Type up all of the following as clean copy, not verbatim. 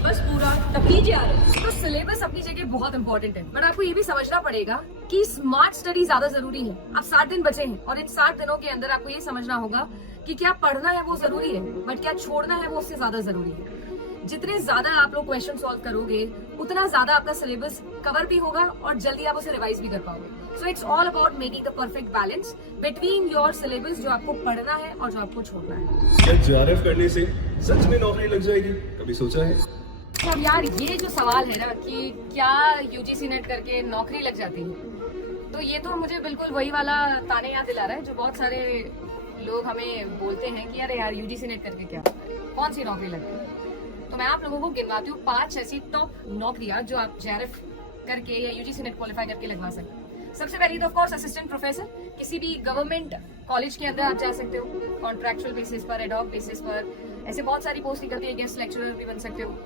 Syllabus पूरा तभी जा रहे हैं। तो सिलेबस अपनी जगह बहुत इंपॉर्टेंट है, बट आपको ये भी समझना पड़ेगा कि स्मार्ट स्टडी ज्यादा जरूरी है। अब 60 दिन बचे हैं और इन 60 दिनों के अंदर आपको ये समझना होगा कि क्या पढ़ना है वो जरूरी है, बट क्या छोड़ना है वो उससे ज्यादा जरूरी है। जितने ज्यादा आप लोग क्वेश्चन सॉल्व करोगे उतना ज्यादा आपका सिलेबस कवर भी होगा और जल्दी आप उसे रिवाइज भी कर पाओगे। So it's all about making the perfect balance between your syllabus, जो आपको पढ़ना है और जो आपको छोड़ना है। क्या जेआरएफ करने से सच में नौकरी लग जाएगी, कभी सोचा है? अब यार ये जो सवाल है ना कि क्या यूजीसी नेट करके नौकरी लग जाती है, तो ये तो मुझे बिल्कुल वही वाला ताने याद दिला रहा है जो बहुत सारे लोग हमें बोलते हैं कि अरे यार यूजीसी नेट करके क्या कौन सी नौकरी लगती है। तो मैं आप लोगों को गिनवाती हूँ 5 ऐसी टॉप नौकरियां जो आप जेआरएफ करके या यूजीसी नेट क्वालिफाई करके लगवा सकते हैं। सबसे पहली तो ऑफ कोर्स असिस्टेंट प्रोफेसर, किसी भी गवर्नमेंट कॉलेज के अंदर आप जा सकते हो कॉन्ट्रैक्चुअल बेसिस पर, एड हॉक बेसिस पर, ऐसे बहुत सारी पोस्ट निकलती है, गेस्ट लेक्चरर भी बन सकते हो।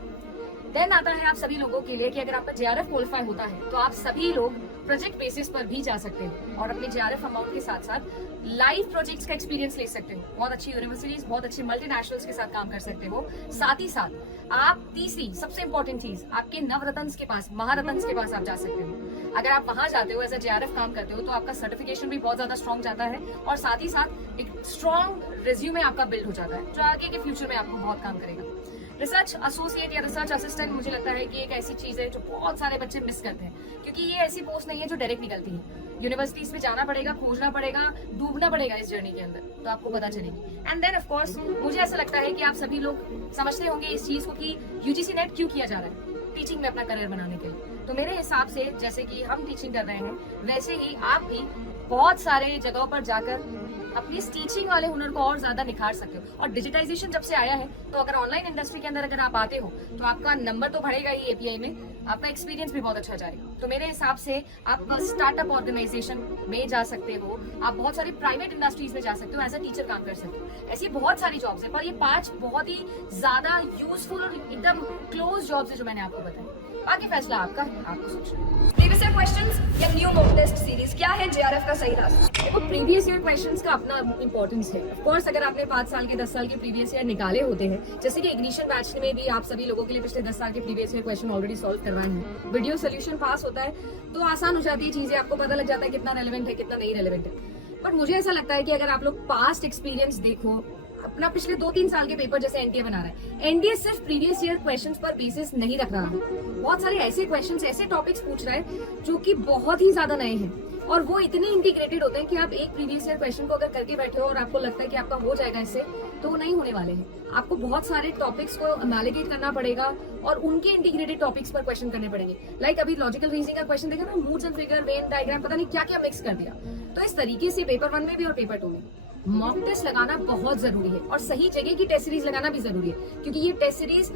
देन आता है आप सभी लोगों के लिए कि अगर आपका जेआरएफ क्वालिफाई होता है तो आप सभी लोग प्रोजेक्ट बेसिस पर भी जा सकते हो और अपने जेआरएफ अमाउंट के साथ साथ लाइव प्रोजेक्ट्स का एक्सपीरियंस ले सकते हो। बहुत अच्छी यूनिवर्सिटीज, बहुत अच्छी मल्टीनेशनल्स के साथ काम कर सकते हो। साथ ही साथ आप तीसरी सबसे इंपॉर्टेंट चीज, आपके नवरत्न के पास, महारत्न के पास आप जा सकते हो। अगर आप वहां जाते हो एज अ जेआरएफ काम करते हो तो आपका सर्टिफिकेशन भी बहुत ज्यादा स्ट्रॉन्ग जाता है और साथ ही साथ एक स्ट्रॉन्ग रिज्यूमे आपका बिल्ड हो जाता है जो आगे के फ्यूचर में आपको बहुत काम करेगा। रिसर्च एसोसिएट या रिसर्च असिस्टेंट मुझे लगता है कि एक ऐसी चीज है जो बहुत सारे बच्चे मिस करते हैं, क्योंकि ये ऐसी पोस्ट नहीं है जो डायरेक्ट निकलती है। यूनिवर्सिटीज में जाना पड़ेगा, खोजना पड़ेगा, डूबना पड़ेगा इस जर्नी के अंदर, तो आपको पता चलेगी। एंड देन ऑफ कोर्स मुझे ऐसा लगता है कि आप सभी लोग समझते होंगे इस चीज को कि यूजीसी नेट क्यों किया जा रहा है, टीचिंग में अपना करियर बनाने के लिए। तो मेरे हिसाब से जैसे कि हम टीचिंग कर रहे हैं वैसे ही आप भी बहुत सारे जगहों पर जाकर अपनी टीचिंग वाले हुनर को और ज्यादा निखार सकते हो। और डिजिटाइजेशन जब से आया है तो अगर ऑनलाइन इंडस्ट्री के अंदर अगर आप आते हो तो आपका नंबर तो बढ़ेगा ही एपीआई में, आपका एक्सपीरियंस भी बहुत अच्छा जाएगा। तो मेरे हिसाब से आप स्टार्टअप ऑर्गेनाइजेशन में जा सकते हो, आप बहुत सारी प्राइवेट इंडस्ट्रीज में जा सकते हो, एज अ टीचर काम कर सकते हो। ऐसी बहुत सारी जॉब्स है, पर ये 5 बहुत ही ज्यादा यूजफुल और एकदम क्लोज जॉब्स है जो मैंने आपको बताया। बाकी फैसला आपका है, आपको सोचना। प्रीवियस ईयर क्वेश्चंस या न्यू मॉक टेस्ट सीरीज, क्या है जेआरएफ का सही रास्ता? देखो प्रीवियस ईयर क्वेश्चंस का अपना इंपॉर्टेंस है। ऑफ कोर्स अगर आपने 5 साल के 10 साल के प्रीवियस ईयर निकाले होते हैं, जैसे कि इग्निशन बैच में भी आप सभी लोगों के लिए पिछले 10 साल के previous year question already solve करवाए हैं, वीडियो सोल्यूशन पास होता है तो आसान हो जाती है चीजें, आपको पता लग जाता है कितना रेलेवेंट है कितना नहीं रेलेवेंट है। बट मुझे ऐसा लगता है कि अगर आप लोग पास्ट एक्सपीरियंस देखो, अपना पिछले 2-3 साल के पेपर जैसे एनडीए बना रहा है, एनडीए सिर्फ प्रीवियस ईयर क्वेश्चंस पर बेसिस नहीं रख रहा है, बहुत सारे ऐसे क्वेश्चंस, ऐसे टॉपिक्स पूछ रहा है जो कि बहुत ही ज्यादा नए हैं और वो इतने इंटीग्रेटेड होते हैं कि आप एक प्रीवियस ईयर क्वेश्चन को अगर करके बैठे हो और आपको लगता है कि आपका हो जाएगा इससे, तो वो नहीं होने वाले हैं। आपको बहुत सारे टॉपिक्स को एनालिसिस करना पड़ेगा और उनके इंटीग्रेटेड टॉपिक्स पर क्वेश्चन करने पड़ेंगे। लाइक अभी लॉजिकल रीजनिंग का क्वेश्चन देखा ना, moods and figure, Venn diagram, पता नहीं क्या क्या मिक्स कर दिया। तो इस तरीके से पेपर 1 में भी और पेपर 2 में मॉक टेस्ट लगाना बहुत जरूरी है और सही जगह की टेस्ट सीरीज लगाना भी जरूरी है, क्योंकि ये टेस्ट सीरीज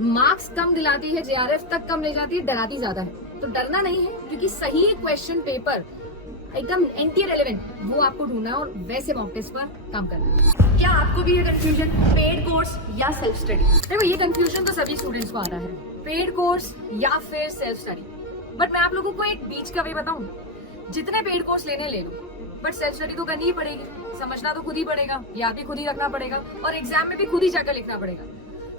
मार्क्स कम दिलाती है, जेआरएफ तक कम ले जाती है, डराती ज्यादा है। तो डरना नहीं है, क्योंकि सही क्वेश्चन पेपर एकदम एंटी रेलेवेंट वो आपको ढूंढना है और वैसे मॉक टेस्ट पर काम करना है। क्या आपको भी ये कंफ्यूजन, पेड कोर्स या सेल्फ स्टडी? देखो ये कंफ्यूजन तो सभी स्टूडेंट्स को आ रहा है, पेड कोर्स या फिर सेल्फ स्टडी। बट मैं आप लोगों को एक बीच का वे बताऊं, जितने पेड कोर्स लेने ले लो, बट सेल्फ स्टडी तो करनी ही पड़ेगी, समझना तो खुद ही पड़ेगा, याद भी खुद ही रखना पड़ेगा और एग्जाम में भी खुद ही जाकर लिखना पड़ेगा।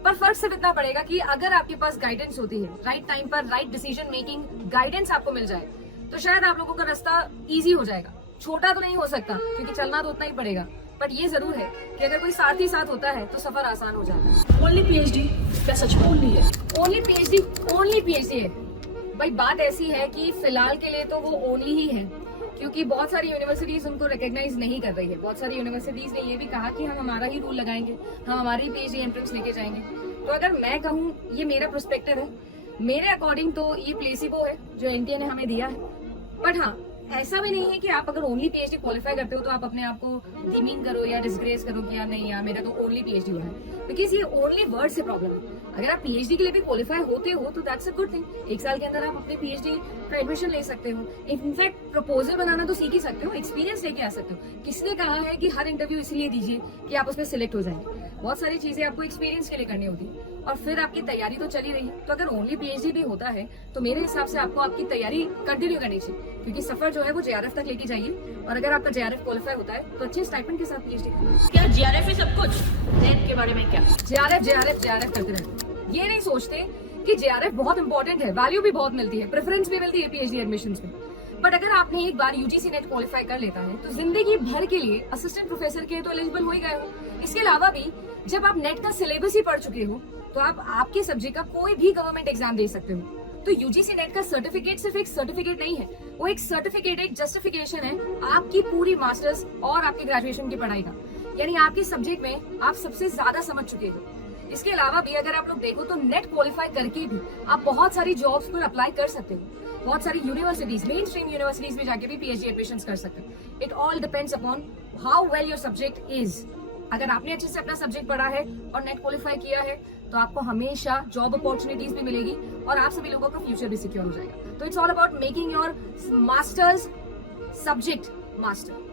पर फर्क सिर्फ इतना पड़ेगा कि अगर आपके पास गाइडेंस होती है, राइट टाइम पर राइट डिसीजन मेकिंग गाइडेंस आपको मिल जाए, तो शायद आप लोगों का रास्ता इजी हो जाएगा। छोटा तो नहीं हो सकता क्योंकि चलना तो उतना ही पड़ेगा, बट ये जरूर है कि अगर कोई साथ ही साथ होता है तो सफर आसान हो जाता है। ओनली पीएचडी क्या सच में ओनली है? ओनली पीएचडी है भाई। बात ऐसी है कि फिलहाल के लिए तो वो ओनली ही है, क्योंकि बहुत सारी यूनिवर्सिटीज उनको रिकॉग्नाइज नहीं कर रही है। बहुत सारी यूनिवर्सिटीज ने ये भी कहा कि हम हमारा ही रूल लगाएंगे, हम हमारी पीएचडी एंट्रेंस लेके जाएंगे। तो अगर मैं कहूँ, ये मेरा पर्सपेक्टिव है, मेरे अकॉर्डिंग तो ये प्लेसिबो है जो एनटीए ने हमें दिया है। बट हाँ, ऐसा भी नहीं है कि आप अगर ओनली पीएचडी क्वालिफाई करते हो तो आप अपने आप को डीमिंग करो या डिस्ग्रेस करो कि यार नहीं यार मेरा तो ओनली पीएचडी हुआ है, बिकॉज ये ओनली वर्ड से प्रॉब्लम है। अगर आप पीएचडी के लिए भी क्वालिफाई होते हो तो दैट्स अ गुड थिंग। 1 साल के अंदर आप अपने पीएचडी का एडमिशन ले सकते हो, इनफैक्ट प्रपोजल बनाना तो सीख ही सकते हो, एक्सपीरियंस लेके आ सकते हो। किसने कहा है कि हर इंटरव्यू इसलिए दीजिए कि आप उसमें सिलेक्ट हो जाएंगे? बहुत सारी चीजें आपको एक्सपीरियंस के लिए करनी होती है और फिर आपकी तैयारी तो चली रही है। तो अगर ओनली पीएचडी भी होता है तो मेरे हिसाब से आपको आपकी तैयारी कंटिन्यू करनी चाहिए, क्योंकि सफर जो है वो जेआरएफ तक लेके जाइए। और अगर आपका जेआरएफ क्वालिफाई होता है तो अच्छे स्टाइपेंड के साथ पीएचडी करिए। क्या जेआरएफ है सब कुछ? नेट के बारे में क्या? जेआरएफ करते रहे, ये नहीं सोचते कि जेआरएफ बहुत इंपॉर्टेंट है, वैल्यू भी बहुत मिलती है, प्रेफरेंस भी मिलती है पीएचडी एडमिशंस में। बट अगर आपने एक बार यूजीसी नेट क्वालिफाई कर लेता है तो जिंदगी भर के लिए असिस्टेंट प्रोफेसर के तो एलिजिबल हो ही गए हो। इसके अलावा भी जब आप नेट का सिलेबस ही पढ़ चुके हो तो आप आपके सब्जेक्ट का कोई भी गवर्नमेंट एग्जाम दे सकते हो। तो यूजीसी नेट का सर्टिफिकेट सिर्फ एक सर्टिफिकेट नहीं है, वो एक सर्टिफिकेट, एक जस्टिफिकेशन है आपकी पूरी मास्टर्स और आपके ग्रेजुएशन की पढ़ाई का। यानी आपके सब्जेक्ट में आप सबसे ज्यादा समझ चुके हो। इसके अलावा भी अगर आप लोग देखो तो नेट क्वालिफाई करके भी आप बहुत सारी जॉब्स पर अप्लाई कर सकते हो, बहुत सारी यूनिवर्सिटीज, मेन स्ट्रीम यूनिवर्सिटीज में जाके भी पीएचडी एडमिशंस कर सकते हो। It all depends upon how well your subject is. अगर आपने अच्छे से अपना सब्जेक्ट पढ़ा है और नेट क्वालिफाई किया है तो आपको हमेशा जॉब अपॉर्चुनिटीज भी मिलेगी और आप सभी लोगों का फ्यूचर भी सिक्योर हो जाएगा। तो it's all about making your masters subject master.